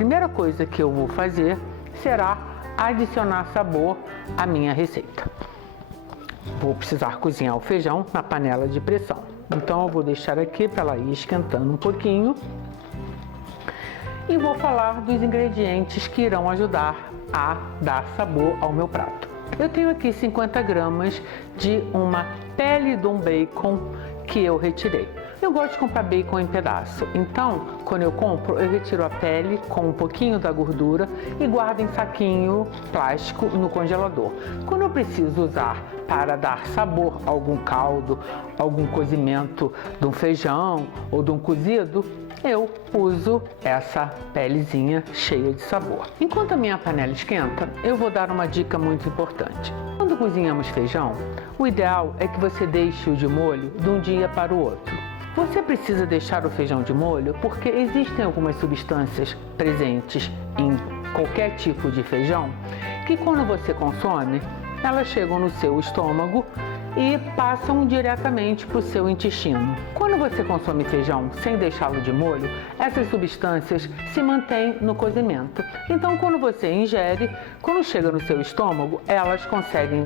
primeira coisa que eu vou fazer será adicionar sabor à minha receita. Vou precisar cozinhar o feijão na panela de pressão. Então eu vou deixar aqui para ela ir esquentando um pouquinho. E vou falar dos ingredientes que irão ajudar a dar sabor ao meu prato. Eu tenho aqui 50 gramas de uma pele de um bacon que eu retirei. Eu gosto de comprar bacon em pedaço, então quando eu compro eu retiro a pele com um pouquinho da gordura e guardo em saquinho plástico no congelador. Quando eu preciso usar para dar sabor a algum caldo, algum cozimento de um feijão ou de um cozido, eu uso essa pelezinha cheia de sabor. Enquanto a minha panela esquenta, eu vou dar uma dica muito importante. Quando cozinhamos feijão, o ideal é que você deixe o de molho de um dia para o outro. Você precisa deixar o feijão de molho porque existem algumas substâncias presentes em qualquer tipo de feijão que quando você consome, elas chegam no seu estômago e passam diretamente para o seu intestino. Quando você consome feijão sem deixá-lo de molho, essas substâncias se mantêm no cozimento. Então, quando você ingere, quando chega no seu estômago, elas conseguem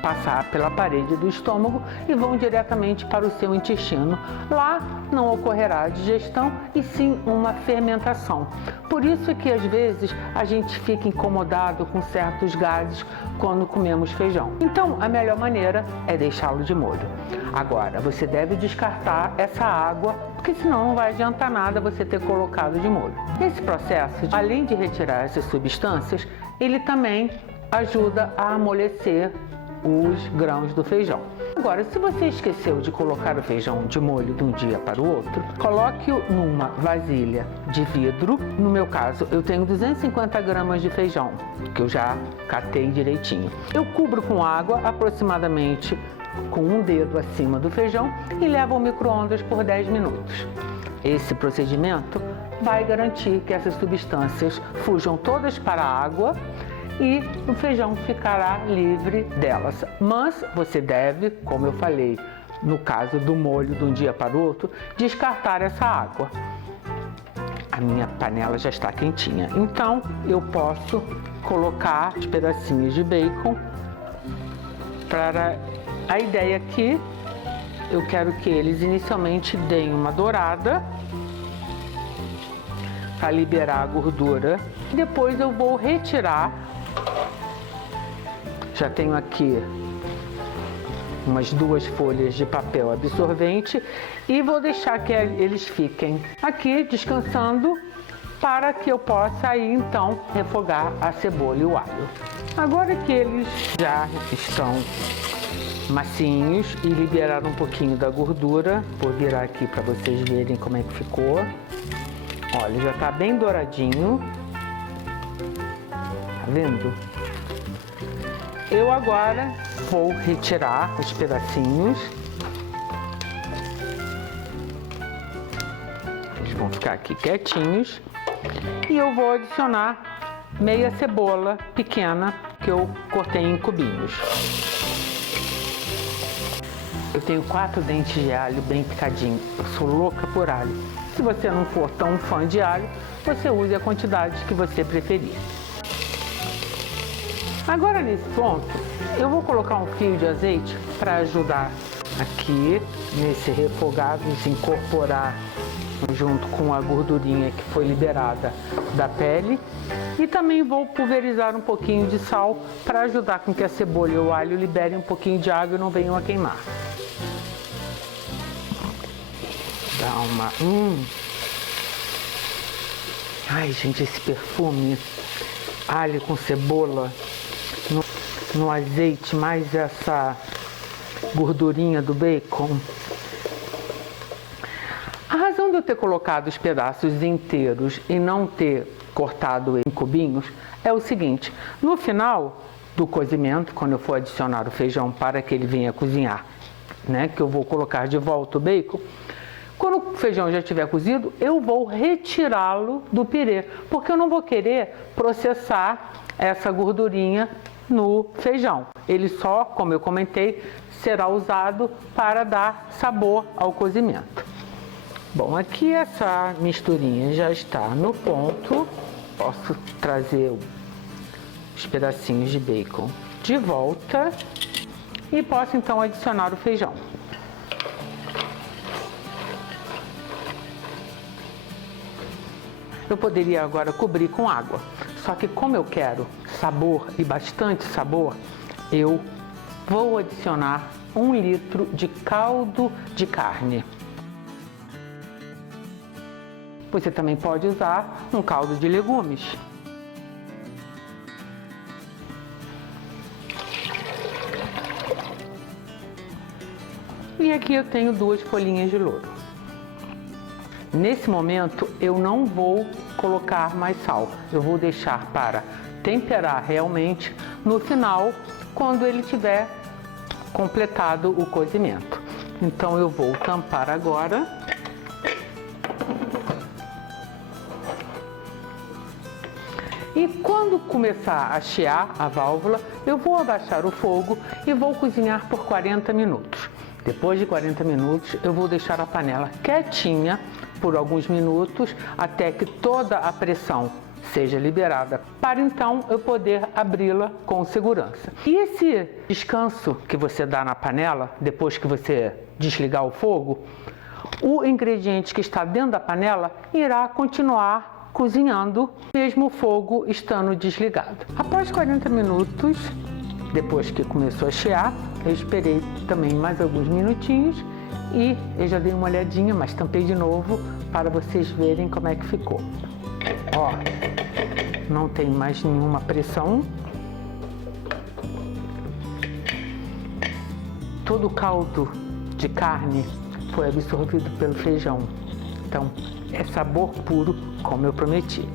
passar pela parede do estômago e vão diretamente para o seu intestino. Lá não ocorrerá digestão e sim uma fermentação. Por isso é que às vezes a gente fica incomodado com certos gases quando comemos feijão. Então a melhor maneira é deixá-lo de molho. Agora você deve descartar essa água, porque senão não vai adiantar nada você ter colocado de molho. Esse processo, além de retirar essas substâncias, ele também ajuda a amolecer os grãos do feijão. Agora, se você esqueceu de colocar o feijão de molho de um dia para o outro, coloque-o numa vasilha de vidro. No meu caso, eu tenho 250 gramas de feijão, que eu já catei direitinho. Eu cubro com água aproximadamente com um dedo acima do feijão e levo ao micro-ondas por 10 minutos. Esse procedimento vai garantir que essas substâncias fujam todas para a água e o feijão ficará livre delas. Mas você deve, como eu falei, no caso do molho de um dia para o outro, descartar essa água. A minha panela já está quentinha, então eu posso colocar os pedacinhos de bacon. Para a ideia aqui, eu quero que eles inicialmente deem uma dourada para liberar a gordura. Depois eu vou retirar. Já tenho aqui umas 2 folhas de papel absorvente e vou deixar que eles fiquem aqui descansando para que eu possa aí então refogar a cebola e o alho. Agora que eles já estão macinhos e liberaram um pouquinho da gordura, vou virar aqui para vocês verem como é que ficou. Olha, já está bem douradinho. Tá vendo? Eu agora vou retirar os pedacinhos. Eles vão ficar aqui quietinhos. E eu vou adicionar meia cebola pequena que eu cortei em cubinhos. Eu tenho 4 dentes de alho bem picadinho. Eu sou louca por alho. Se você não for tão fã de alho, você use a quantidade que você preferir. Agora nesse ponto, eu vou colocar um fio de azeite para ajudar aqui nesse refogado, se incorporar junto com a gordurinha que foi liberada da pele. E também vou pulverizar um pouquinho de sal para ajudar com que a cebola e o alho liberem um pouquinho de água e não venham a queimar. Dá uma... Ai, gente, esse perfume, alho com cebola no azeite, mais essa gordurinha do bacon. A razão de eu ter colocado os pedaços inteiros e não ter cortado em cubinhos é o seguinte: no final do cozimento, quando eu for adicionar o feijão para que ele venha cozinhar, né, que eu vou colocar de volta o bacon, quando o feijão já estiver cozido, eu vou retirá-lo do pirê, porque eu não vou querer processar essa gordurinha no feijão. Ele só, como eu comentei, será usado para dar sabor ao cozimento. Bom, aqui essa misturinha já está no ponto. posso trazer os pedacinhos de bacon de volta e posso então adicionar o feijão. Eu poderia agora cobrir com água, só que como eu quero sabor e bastante sabor, eu vou adicionar 1 litro de caldo de carne. Você também pode usar um caldo de legumes. E aqui eu tenho 2 folhinhas de louro. Nesse momento eu não vou colocar mais sal, eu vou deixar para temperar realmente no final, quando ele tiver completado o cozimento. Então eu vou tampar agora. E quando começar a chiar a válvula, eu vou abaixar o fogo e vou cozinhar por 40 minutos. Depois de 40 minutos, eu vou deixar a panela quietinha por alguns minutos, até que toda a pressão seja liberada, para então eu poder abri-la com segurança. E esse descanso que você dá na panela, depois que você desligar o fogo, o ingrediente que está dentro da panela irá continuar cozinhando, mesmo o fogo estando desligado. Após 40 minutos, depois que começou a chiar, eu esperei também mais alguns minutinhos e eu já dei uma olhadinha, mas tampei de novo para vocês verem como é que ficou. Ó, não tem mais nenhuma pressão. Todo o caldo de carne foi absorvido pelo feijão. Então, é sabor puro, como eu prometi.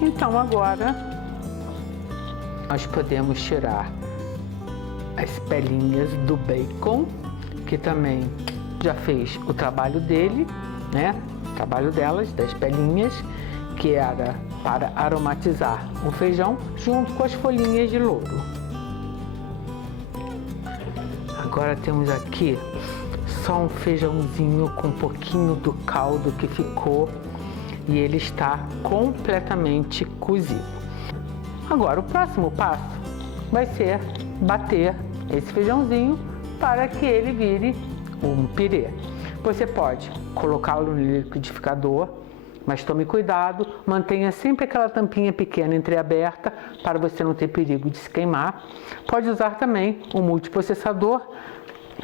Então, agora, nós podemos tirar as pelinhas do bacon, que também já fez o trabalho dele, né? O trabalho delas, das pelinhas, que era para aromatizar o feijão, junto com as folhinhas de louro. Agora temos aqui só um feijãozinho com um pouquinho do caldo que ficou e ele está completamente cozido. Agora o próximo passo vai ser bater esse feijãozinho para que ele vire um pirê. Você pode colocá-lo no liquidificador, mas tome cuidado, mantenha sempre aquela tampinha pequena entreaberta para você não ter perigo de se queimar. Pode usar também o multiprocessador,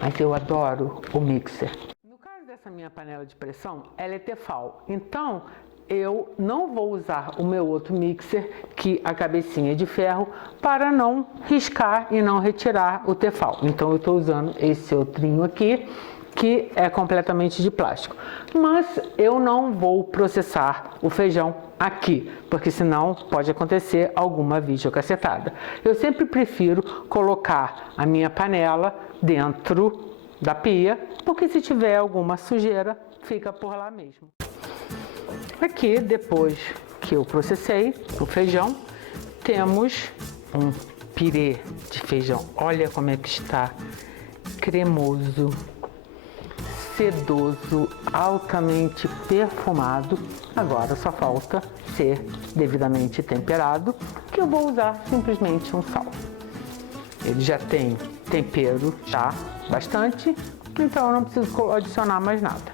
mas eu adoro o mixer. No caso dessa minha panela de pressão, ela é Tefal, então eu não vou usar o meu outro mixer, que a cabecinha é de ferro, para não riscar e não retirar o Tefal. Então eu estou usando esse outrinho aqui, que é completamente de plástico. Mas eu não vou processar o feijão aqui, porque senão pode acontecer alguma videocacetada. Eu sempre prefiro colocar a minha panela dentro da pia, porque se tiver alguma sujeira, fica por lá mesmo. Aqui, depois que eu processei o feijão, temos um pirê de feijão. Olha como é que está cremoso, sedoso, altamente perfumado. Agora só falta ser devidamente temperado, que eu vou usar simplesmente um sal. Ele já tem tempero, já bastante, então eu não preciso adicionar mais nada.